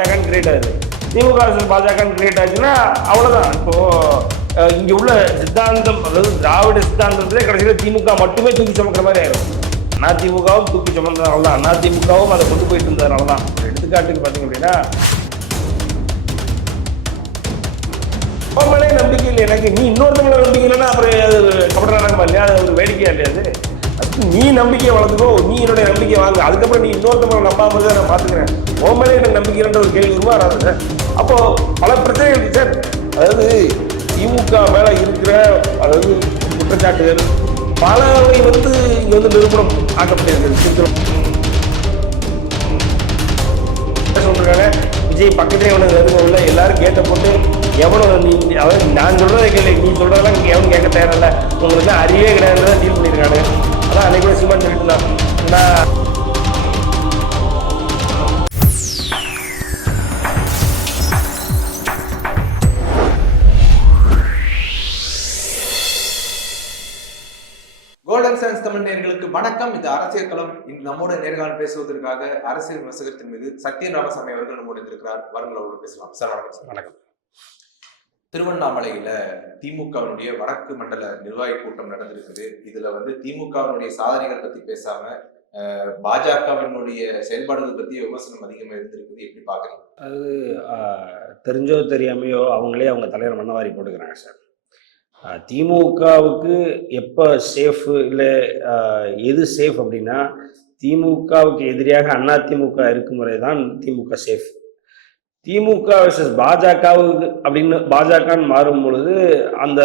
Create ஆகுது. திமுக பாஜக create ஆச்சுன்னா அவ்வளவுதான். இப்போ இங்க உள்ள சித்தாந்தம், அதாவது திராவிட சித்தாந்தத்திலே கடைசியில திமுக மட்டுமே தூக்கி சுமக்கிற மாதிரி ஆயிடும். அதிமுகவும் தூக்கி சுமந்ததுனால தான், அதிமுகவும் அதை கொண்டு போயிட்டு இருந்ததுனால தான். எடுத்துக்காட்டுக்கு பார்த்தீங்க அப்படின்னா, அவங்களே நம்பிக்கை இல்லை எனக்கு, நீ இன்னொருத்தவங்களை நம்பிக்கை இல்லைன்னா அப்புறம் அது கபட நாடகமா இல்லையா? அது ஒரு வேடிக்கையா இல்லையாது? நீ நம்பிக்கையை வளர்த்துக்கோ, நீ என்னுடைய நம்பிக்கை வாங்க, அதுக்கப்புறம் நீ இன்னொருத்தவங்களை நம்பாம தான் நான் பார்த்துக்கிறேன், உண்மையிலே எனக்கு நம்பிக்கை இல்லைன்ற ஒரு கேள்வி உருவாராது சார். அப்போ பல பிரச்சனைகள் சார். அதாவது திமுக மேல இருக்கிற அதாவது குற்றச்சாட்டுகள் பலவை இங்க நிரூபணம் ஆக்கப்பட்டிருக்கு. சொல்றாங்க விஜய் பக்கத்திலே எவனும் நெருங்கவில்லை, எல்லாரும் கேட்ட போட்டு எவனும் நீ அதாவது நான் சொல்றதை கேள்வி, நீ சொல்றதெல்லாம் எவனும் கேட்க தேவையில்ல, உங்களுக்கு அறிவே கிடையாது டீல் பண்ணியிருக்காங்க. அதான் அன்னைக்கு கூட சினிமா சொல்லிட்டு இருந்தான். கோல்டன் சயின்ஸ் தமிழ் நேயர்களுக்கு வணக்கம். இது அரசியல் களம். நம்மோட நேர்காணல் பேசுவதற்காக அரசியல் விமர்சகத்தின் மீது சத்யன் ராமசாமி அவர்கள் நம்மோடு இருக்கிறார். வாருங்கள், அவரோடு பேசலாம். சார் வணக்கம். சார் வணக்கம். திருவண்ணாமலையில திமுகவினுடைய வடக்கு மண்டல நிர்வாகி கூட்டம் நடந்திருக்குது. இதுல திமுகவினுடைய சாதனைகள் பத்தி பேசாம பாஜகவினுடைய செயல்பாடுகள் பத்தி விமர்சனம் அதிகமா இருந்திருக்குது. எப்படி பாக்குறீங்க? அது தெரிஞ்சோ தெரியாமையோ அவங்களே அவங்க தலைவர் மண்ணவாரி போட்டுக்கிறாங்க சார். திமுகவுக்கு எப்போ சேஃபு இல்லை எது சேஃப் அப்படின்னா, திமுகவுக்கு எதிரியாக அதிமுக இருக்கும் முறை தான் திமுக சேஃப். திமுக வர்சஸ் பாஜகவுக்கு அப்படின்னு பாஜகன்னு மாறும் பொழுது அந்த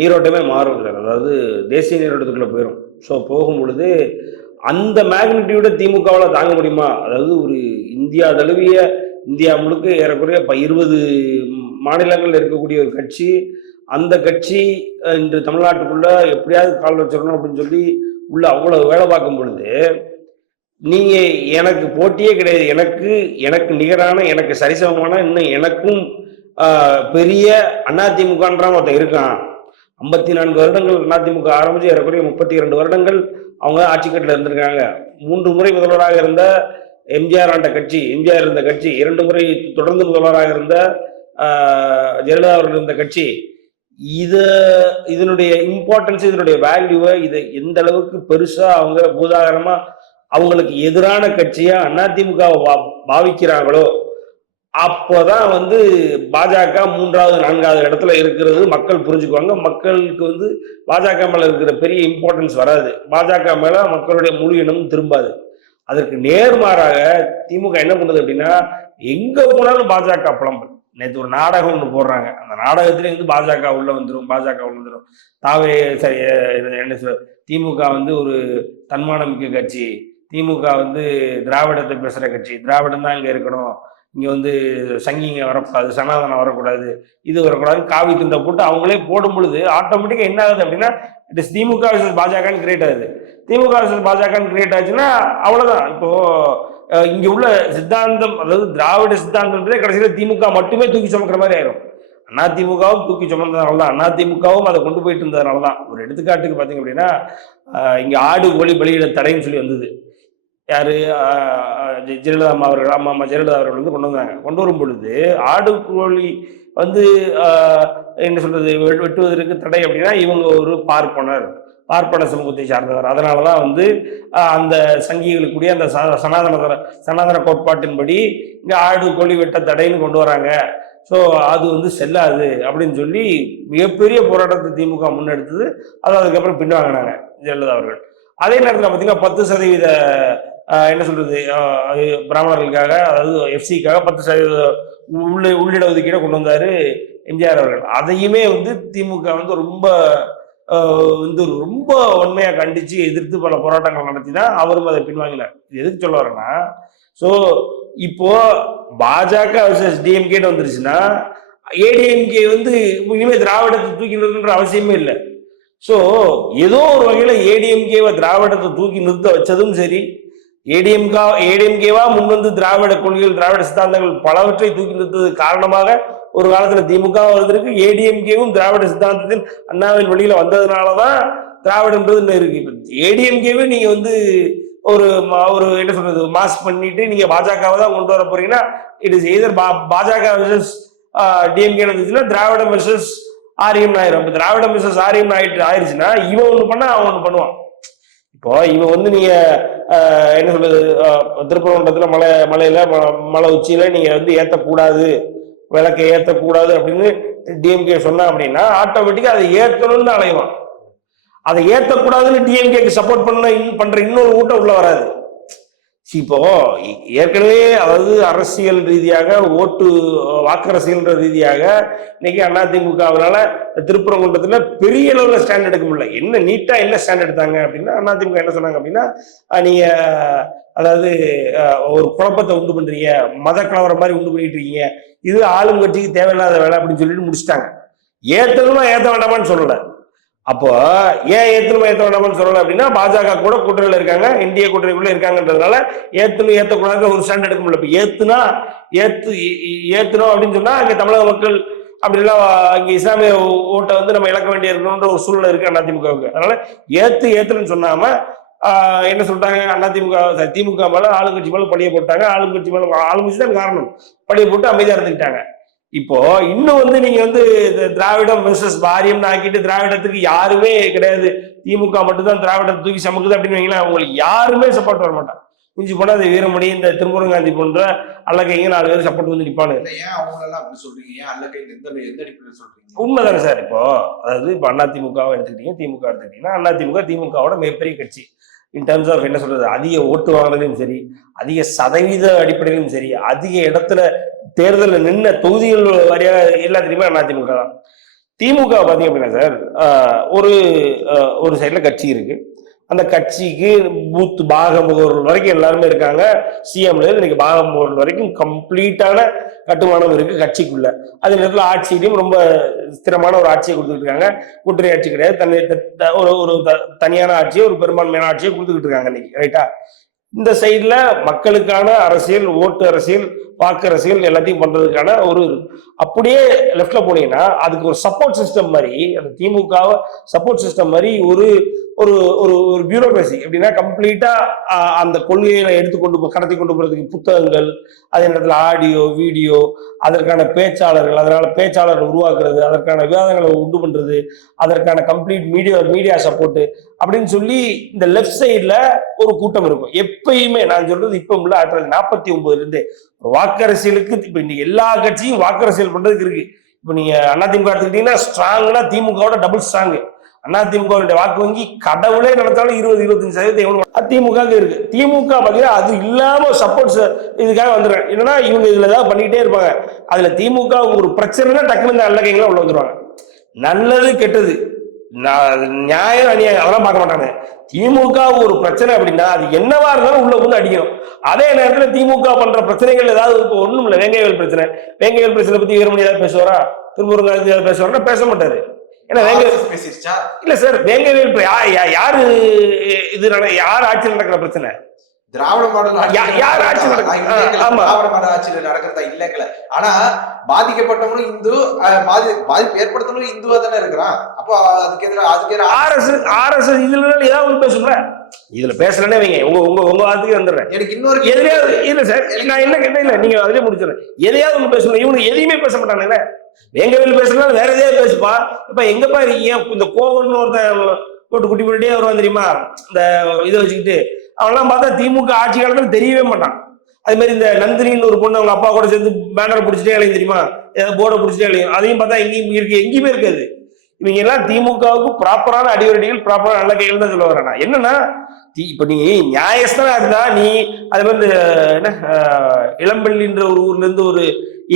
நீரோட்டமே மாறும் சார். அதாவது தேசிய நீரோட்டத்துக்குள்ளே போயிடும். ஸோ போகும் பொழுது அந்த மேக்னிடியூட திமுகவால் தாங்க முடியுமா? அதாவது ஒரு இந்தியா தழுவிய, இந்தியா முழுக்க ஏறக்குறைய 20 மாநிலங்களில் இருக்கக்கூடிய ஒரு கட்சி, அந்த கட்சி இன்று தமிழ்நாட்டுக்குள்ள எப்படியாவது கால் வச்சிடணும் அப்படின்னு சொல்லி உள்ள அவ்வளவு வேலை பார்க்கும் பொழுது, நீங்க எனக்கு போட்டியே கிடையாது, எனக்கு நிகரான, எனக்கு சரிசமமான, இன்னும் எனக்கும் பெரிய அதிமுகன்றான் ஒருத்தன் இருக்கான். 54 வருடங்கள் அதிமுக ஆரம்பிச்சு ஏறக்குறைய 32 வருடங்கள் அவங்க ஆட்சி கட்டில் இருந்திருக்காங்க. 3 முறை முதல்வராக இருந்த எம்ஜிஆர் ஆண்ட கட்சி, எம்ஜிஆர் இருந்த கட்சி, 2 முறை தொடர்ந்து முதல்வராக இருந்த ஜெயலலிதா அவர்கள் இருந்த கட்சி. இதனுடைய இம்பார்ட்டன்ஸ், இதனுடைய வேல்யூவை இதை எந்த அளவுக்கு பெருசா அவங்க பூதாகரமா அவங்களுக்கு எதிரான கட்சியா அதிமுகவை பாவிக்கிறாங்களோ அப்போதான் பாஜக 3வது 4வது இடத்துல இருக்கிறது மக்கள் புரிஞ்சுக்குவாங்க. மக்களுக்கு பாஜக மேல இருக்கிற பெரிய இம்பார்ட்டன்ஸ் வராது, பாஜக மேல மக்களுடைய முழு இனமும் திரும்பாது. அதற்கு நேர்மாறாக திமுக என்ன பண்ணுது அப்படின்னா, எங்க போனாலும் பாஜக புலம்பல். நேற்று ஒரு நாடகம் ஒன்று போடுறாங்க, அந்த நாடகத்திலே பாஜக உள்ள வந்துடும். தாவே சரி என்ன சொல்ற, திமுக ஒரு தன்மானமிக்க கட்சி, திமுக திராவிடத்தை பேசுற கட்சி, திராவிடம் தான் இங்க இருக்கணும், இங்க சங்கிங்க வரக்கூடாது, சனாதனம் வரக்கூடாது, இது வரக்கூடாது, காவி துண்டை போட்டு அவங்களே போடும் பொழுது ஆட்டோமேட்டிக்கா என்ன ஆகுது அப்படின்னா, இட் இஸ் திமுக வர்சஸ் பாஜகன்னு கிரியேட் ஆகுது. திமுக வர்சஸ் பாஜகன்னு கிரியேட் ஆச்சுன்னா அவ்வளவுதான். இப்போ இங்க உள்ள சித்தாந்தம், அதாவது திராவிட சித்தாந்தத்திலே கடைசியில திமுக மட்டுமே தூக்கி சுமக்கிற மாதிரி ஆயிடும். அதிமுகவும் தூக்கி சுமந்ததுனால தான், அதிமுகவும் அதை கொண்டு போயிட்டு இருந்ததுனால தான். ஒரு எடுத்துக்காட்டுக்கு பார்த்தீங்க அப்படின்னா, இங்க ஆடு கோழி பலியிட தடைன்னு சொல்லி வந்தது. யாரு? ஜெயலலிதா அவர்கள், அம்மா ஜெயலலிதா அவர்கள் கொண்டு வந்தாங்க. கொண்டு வரும் பொழுது ஆடு கோழி என்ன சொல்றது, வெட்டுவதற்கு தடை அப்படின்னா, இவங்க ஒரு பார்ப்பன சமூகத்தை சார்ந்தவர், அதனாலதான் அந்த சங்கிகளுக்குரிய அந்த சனாதன கோட்பாட்டின்படி இங்க ஆடு கோழி வெட்ட தடைன்னு கொண்டு வராங்க. ஸோ அது செல்லாது அப்படின்னு சொல்லி மிகப்பெரிய போராட்டத்தை திமுக முன்னெடுத்தது. அது அதுக்கப்புறம் பின்வாங்கினாங்க ஜெயலலிதா அவர்கள். அதே நேரத்தில் பார்த்தீங்கன்னா 10% என்ன சொல்றது, பிராமணர்களுக்காக, அதாவது எஃப்சிக்காக 10% உள்ளிட ஒதுக்கீடை கொண்டு வந்தாரு எம்ஜிஆர் அவர்கள். அதையுமே திமுக ரொம்ப ரொம்ப வன்மையா கண்டிச்சு எதிர்த்து பல போராட்டங்கள் நடத்தி தான் அவரும் அதை பின்வாங்கினார். எதுக்கு சொல்ல வரேன்னா, ஸோ இப்போ பாஜக வர்சஸ் டிஎம்கேன்னு வந்துருச்சுன்னா, ஏடிஎம்கே இனிமே திராவிடத்தை தூக்கி நிறுத்துன்ற அவசியமே இல்லை. ஸோ ஏதோ ஒரு வகையில ஏடிஎம்கேவை திராவிடத்தை தூக்கி நிறுத்த வச்சதும் சரி, ஏடிஎம்கேவா திராவிட கொள்கைகள், திராவிட சித்தாந்தங்கள் பலவற்றை தூக்கி நிறுத்தது காரணமாக ஒரு காலத்துல திமுக வந்திருக்கு. ஏடிஎம்கேவும் திராவிட சித்தாந்தத்தில் அண்ணாவின் வழியில வந்ததுனாலதான் திராவிடன்றது இருக்கு. ஏடிஎம்கேவே நீங்க ஒரு ஒரு என்ன சொல்றது மாஸ் பண்ணிட்டு நீங்க பாஜகவை தான் கொண்டு வர போறீங்கன்னா இட் இஸ் எய்தர் பாஜக வெர்சஸ் டிஎம்கே இருந்துச்சுன்னா திராவிடம் வெர்சஸ் ஆரியம் ஆயிரும். இப்போ திராவிடம் வெர்சஸ் ஆரியம் ஆயிடுச்சுன்னா இவன் ஒண்ணு பண்ணா அவன் ஒண்ணு பண்ணுவான். இப்போ இவன் வந்து நீங்க என்ன சொல்றது திருப்பரங்குன்றத்துல மலையில மலை உச்சியில நீங்க வந்து ஏத்தக்கூடாது, விளக்கை ஏத்தக்கூடாது அப்படின்னு டிஎம்கே சொன்னா அப்படின்னா ஆட்டோமேட்டிக்கா அதை ஏத்தணும்னு அலைவான். அதை ஏத்தக்கூடாதுன்னு டிஎம்கேக்கு சப்போர்ட் பண்ற இன்னொரு கூட்டம் உள்ள வராது. இப்போ ஏற்கனவே அதாவது அரசியல் ரீதியாக வாக்கரசியல் ரீதியாக இன்னைக்கு அதிமுகவினால திருப்பரங்குன்றத்துல பெரிய அளவுல ஸ்டாண்ட் எடுக்க முடியல. என்ன நீட்டா என்ன ஸ்டாண்ட் எடுத்தாங்க அப்படின்னா அதிமுக என்ன சொன்னாங்க அப்படின்னா நீங்க அதாவது ஒரு குழப்பத்தை உண்டு பண்றீங்க, மத கலவரம் மாதிரி உண்டு பண்ணிட்டு இருக்கீங்க, இது ஆளும் கட்சிக்கு தேவையில்லாத வேலை அப்படின்னு சொல்லிட்டு முடிச்சுட்டாங்க. ஏத்தணுமா ஏத்த வேண்டாமான்னு சொல்லல. அப்போ ஏன் ஏத்தணுமா ஏத்த வேண்டாமான்னு சொல்லல அப்படின்னா பாஜக கூட கூட்டணியில இருக்காங்க, இந்திய கூட்டணிக்குள்ள இருக்காங்கன்றதுனால ஏத்தணும் ஏத்தக்கூடாது ஒரு ஸ்டாண்ட் எடுக்க முடியல. இப்ப ஏத்தணும் அப்படின்னு சொன்னா இங்க தமிழக மக்கள் அப்படிலாம் இங்க இஸ்லாமிய ஓட்டை வந்து நம்ம இழக்க வேண்டிய இருக்கணும்ன்ற ஒரு சூழ்நிலை இருக்கு அதிமுகவுக்கு. அதனால ஏத்துன்னு சொன்னாம என்ன சொல்லிட்டாங்க, திமுக மேல ஆளுங்கட்சி மேல பழிய போட்டாங்க. ஆளுங்கட்சி தான் காரணம், பழிய போட்டு அமைதியா இருந்துக்கிட்டாங்க. இப்போ இன்னும் வந்து நீங்க வந்து திராவிடம் வெர்சஸ் பாரியம்னு ஆக்கிட்டு திராவிடத்துக்கு யாருமே கிடையாது, திமுக மட்டும்தான் திராவிடத்தை தூக்கி சமக்குது அப்படின்னு வைங்களா, அவங்களுக்கு யாருமே சப்போர்ட் வர மாட்டாங்க. மிஞ்சி போனா அது வீரமணி இந்த திருமுருகாந்தி போன்ற அல்லக்கைங்க 4 பேர் சப்போர்ட் வந்து நிப்பானு. உண்மைதானே சார். இப்போ அதாவது இப்ப அதிமுகவை எடுத்துக்கிட்டீங்க, திமுக எடுத்துக்கிட்டீங்கன்னா திமுகவோட மிகப்பெரிய கட்சி இன் டர்ம்ஸ் ஆஃப் என்ன சொல்றது அதிக ஓட்டு வாங்கினதும் சரி, அதிக சதவீத அடிப்படையிலும் சரி, அதிக இடத்துல தேர்தலில் நின்ன தொகுதிகள் வாரியாக எல்லாத்துலையுமே அதிமுக தான். திமுக பாத்தீங்க அப்படின்னா சார் ஒரு சைட்ல கட்சி இருக்கு, அந்த கட்சிக்கு பூத் முகவர்கள் வரைக்கும் எல்லாருமே இருக்காங்க. சிஎம்ல இன்னைக்கு முகவர்கள் வரைக்கும் கம்ப்ளீட்டான கட்டுமானம் இருக்கு கட்சிக்குள்ள. அதே நேரத்தில் ஆட்சியிலையும் ரொம்ப ஸ்திரமான ஒரு ஆட்சியை கொடுத்துட்டு இருக்காங்க. கூட்டணி ஆட்சி கிடையாது, ஒரு தனியான ஆட்சியை ஒரு பெரும்பான்மையான ஆட்சியை கொடுத்துக்கிட்டு இருக்காங்க இன்னைக்கு, ரைட்டா? இந்த சைட்ல மக்களுக்கான அரசியல், ஓட்டு அரசியல், வாக்கு அரசியல் எல்லாத்தையும் பண்றதுக்கான ஒரு அப்படியே லெஃப்ட்ல போனீங்கன்னா அதுக்கு ஒரு சப்போர்ட் சிஸ்டம் மாதிரி, அந்த திமுக சப்போர்ட் சிஸ்டம் மாதிரி ஒரு ஒரு ஒரு ஒரு பியூரோக்ரசி எப்படின்னா கம்ப்ளீட்டா அந்த கொள்கைகளை கடத்தி கொண்டு போறதுக்கு புத்தகங்கள், அதே நேரத்தில் ஆடியோ வீடியோ, அதற்கான பேச்சாளர்கள், அதனால பேச்சாளர்கள் உருவாக்குறது, அதற்கான விவாதங்களை உண்டு பண்றது, அதற்கான கம்ப்ளீட் மீடியா சப்போர்ட் அப்படின்னு சொல்லி இந்த லெஃப்ட் சைட்ல ஒரு கூட்டம் இருக்கும் எப்பயுமே. நான் சொல்றது இப்ப உள்ள 1949 இருந்து வாக்கரசியலுக்கு இப்ப இன்னைக்கு எல்லா கட்சியும் வாக்கரசியல் பண்றதுக்கு இருக்கு. இப்ப நீங்க அதிமுக எடுத்துக்கிட்டீங்கன்னா ஸ்ட்ராங்னா திமுகவோட டபுள் ஸ்ட்ராங். அதிமுக வாக்கு வங்கி கடவுளே நடத்தாலும் 20-25% அதிமுக இருக்கு. திமுக பாத்தீங்கன்னா அது இல்லாம சப்போர்ட் இதுக்காக வந்துடுறேன். என்னன்னா இவங்க இதுல ஏதாவது பண்ணிக்கிட்டே இருப்பாங்க. அதுல திமுக ஒரு பிரச்சனைனா டக்குனு இந்த அல்லக்கைங்களா உள்ள வந்துருவாங்க. நல்லது கெட்டது நியாயம் அநியாயம் அதெல்லாம் பார்க்க மாட்டாங்க. திமுக ஒரு பிரச்சனை அப்படின்னா அது என்னவா இருந்தாலும் உள்ள வந்து அடிக்கணும். அதே நேரத்தில் திமுக பண்ற பிரச்சனைகள் ஏதாவது ஒண்ணும் இல்லை. வேங்கைவேல் பிரச்சனை பத்தி வீரமணி ஏதாவது பேசுவாரா, திருமுருகாந்தி ஏதாவது பேசுவாரா? பேச மாட்டாரு. ஏன்னா இல்ல சார், வேங்கைவேல் யாரு யார் ஆட்சியில் நடக்கிற பிரச்சனை? திராவிட மாடல் ஆட்சியில நடக்கிறதா இல்ல. ஆனா பாதிக்கப்பட்டவங்களும் இந்து, பாதிப்பு ஏற்படுத்தவங்களும் இந்துவா தானே இருக்கிறான். அப்போ அதுக்கு ஆர்எஸ்எஸ் இதுல ஏதாவது பேசுங்க. இதுல பேசலன்னே வைங்க, உங்க வார்த்தைக்கு வந்துடுறேன். எனக்கு இன்னொரு எதையாவது இல்ல சார், நான் என்ன கேட்டேன் இல்ல, நீங்க அதுலயே முடிச்சிடறேன். எதையாவது ஒண்ணு பேசணும். இவனுக்கு எதையுமே பேச மாட்டானுங்களே. வேங்கவேல் பேசுறதுனால வேற எதையாவது பேசுப்பா. இப்ப எங்கப்பா இருக்கீங்க? இந்த கோவம்னு ஒருத்தன் போட்டு குட்டி போட்டுட்டே வருவான் தெரியுமா, இந்த இதை வச்சுக்கிட்டு. அவன்லாம் பார்த்தா திமுக ஆட்சி காலத்துல தெரியவே மாட்டான். அது மாதிரி இந்த நந்தினின்னு ஒரு பொண்ணு அவங்க அப்பா கூட சேர்ந்து பேனர் பிடிச்சிட்டே அழையும் தெரியுமா, ஏதாவது போர்டை பிடிச்சிட்டே அழையும். அதையும் பார்த்தா எங்கேயுமே இருக்காது. இவங்க எல்லாம் திமுகவுக்கு ப்ராப்பரான அடிவரடிகள், ப்ராப்பரான நல்ல கைகள் தான் சொல்ல வரேன். என்னன்னா இப்ப நீ நியாயஸ்தனா இருந்தா நீ அது மாதிரி என்ன இளம்பள்ளின்ற ஒரு ஊர்ல இருந்து ஒரு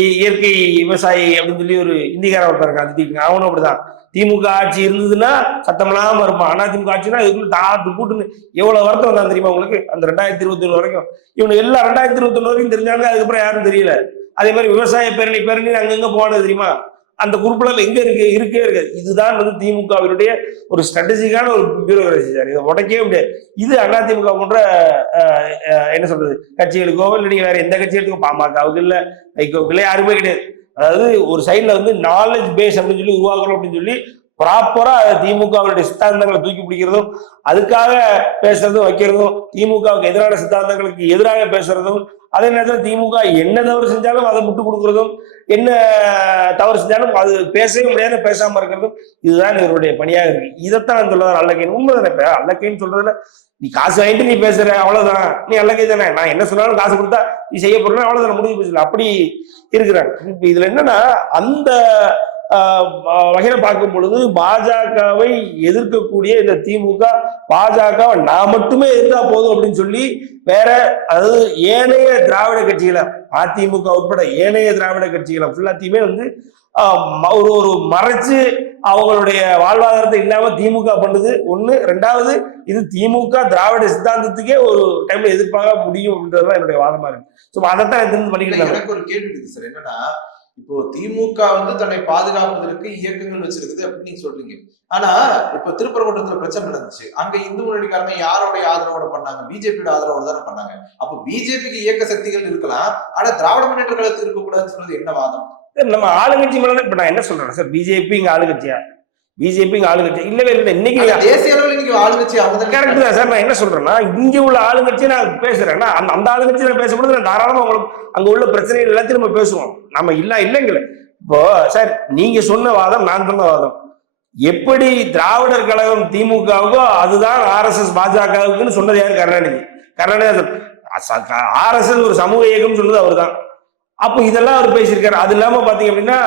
இயற்கை விவசாயி அப்படின்னு சொல்லி ஒரு இந்திக்கார ஒருத்தர் இருக்கான், அவனும் அப்படிதான். திமுக ஆட்சி இருந்ததுன்னா சத்தமில்லாம இருப்பான். அதிமுக ஆட்சினா இதுக்குள்ள தாத்து கூட்டுன்னு எவ்வளவு வருத்தம் வந்தான் தெரியுமா உங்களுக்கு? அந்த 2021 வரைக்கும் இவனு எல்லாம் 2021 வரைக்கும் தெரிஞ்சாங்க. அதுக்கப்புறம் யாரும் தெரியல. அதே மாதிரி விவசாய பேரணி அங்கங்க போனது தெரியுமா? அந்த குரூப்ல எங்க இருக்கே இருக்காது. இதுதான் வந்து திமுகவினுடைய ஒரு ஸ்ட்ராட்டஜிக்கான ஒரு பியூரோகிராசி சார். இதை உடைக்கவே முடியாது. இது அதிமுக போன்ற என்ன சொல்றது கட்சிகளுக்கோ இல்லை நீங்க வேற எந்த கட்சி எடுத்துக்கோ, பாமகவுக்கு இல்ல வைகோவுக்கு இல்லை, யாருமே கிடையாது. அதாவது ஒரு சைட்ல வந்து நாலேஜ் பேஸ் அப்படின்னு சொல்லி உருவாக்குறோம் அப்படின்னு சொல்லி ப்ராப்பரா திமுகவுடைய சித்தாந்தங்களை தூக்கி பிடிக்கிறதும் அதுக்காக பேசுறதும் வைக்கிறதும், திமுகவுக்கு எதிரான சித்தாந்தங்களுக்கு எதிராக பேசுறதும், அதே நேரத்தில் திமுக என்ன தவறு செஞ்சாலும் அதை விட்டு கொடுக்கறதும், என்ன தவறு செஞ்சாலும் அது பேசவே முடியாத பேசாம இருக்கிறதும், இதுதான் இவருடைய பணியாக இருக்கு. இதைத்தான் சொல்லுவார் அல்லக்கைன்னு. உண்மைதானே? இப்ப அல்லக்கைன்னு சொல்றதுல நீ காசு வாங்கிட்டு நீ பேசுற அவ்வளவுதான், நீ அல்லக்கை தானே, நான் என்ன சொன்னாலும் காசு கொடுத்தா நீ செய்ய போறேன்னா அவ்வளவுதானே, முடிவு பேசல. அப்படி இருக்கிறாங்க. இப்ப இதுல என்னன்னா, அந்த வகையில பார்க்கும் பொழுது பாஜகவை எதிர்க்கக்கூடிய இந்த திமுக பாஜக நான் மட்டுமே எதிர்த்தா போதும் அப்படின்னு சொல்லி வேற, அதாவது ஏனைய திராவிட கட்சிகளை, அதிமுக உட்பட ஏனைய திராவிட கட்சிகளை ஃபுல்லாத்தையுமே வந்து ஒரு மறைச்சு அவங்களுடைய வாழ்வாதாரத்தை இல்லாம திமுக பண்ணுது ஒண்ணு. ரெண்டாவது, இது திமுக திராவிட சித்தாந்தத்துக்கே ஒரு டைம்ல எதிர்ப்பாக முடியும் அப்படின்றதுதான் என்னுடைய வாதமா இருக்கு. ஸோ அதைத்தான் இருந்து பண்ணிக்கிட்டு எனக்கு ஒரு கேள்வி இருக்கு சார். என்னன்னா, இப்போ திமுக வந்து தன்னை பாதுகாப்பதற்கு இயக்கங்கள் வச்சிருக்குது அப்படின்னு நீங்க சொல்றீங்க. ஆனா இப்ப திருப்பரங்குன்றத்துல பிரச்சனை நடந்துச்சு. அங்க இந்து முன்னணிக்காரங்க யாரோடைய ஆதரவோட பண்ணாங்க? பிஜேபியோட ஆதரவோட தானே பண்ணாங்க. அப்ப பிஜேபிக்கு இயக்க சக்திகள் இருக்கலாம், ஆனா திராவிட முன்னேற்ற கழகத்துக்கு இருக்கக்கூடாதுன்னு சொல்றது என்ன வாதம்? நம்ம ஆளுங்கட்சி மேல இப்ப நான் என்ன சொல்றேன் சார், பிஜேபி இங்க ஆளுங்கட்சியா? பிஜேபி ஆளுங்கட்சி இல்லவே இல்லை. இன்னைக்கு தேசிய அளவில் இன்னைக்கு ஆளுங்கட்சி அவங்க கரெக்ட் தான் சார். நான் என்ன சொல்றேன்னா, இங்க உள்ள ஆளுங்கட்சியை நான் பேசுறேன். அந்த ஆளுங்கட்சி நான் பேசும்போது நான் தாராளமா உங்களுக்கு அங்க உள்ள பிரச்சனைகள் எல்லாத்தையும் நம்ம பேசுவோம். நம்ம இல்லைங்களே. இப்போ சார், நீங்க சொன்ன வாதம் நான் சொன்ன வாதம். எப்படி திராவிடர் கழகம் திமுகவுக்கோ அதுதான் RSS பாஜகவுக்குன்னு சொன்னது யாரு? கருணாநிதி. RSS ஒரு சமூக இயக்கம் சொன்னது அவர் தான். அப்போ இதெல்லாம் அவர் பேசியிருக்காரு. அது இல்லாம பாத்தீங்க அப்படின்னா,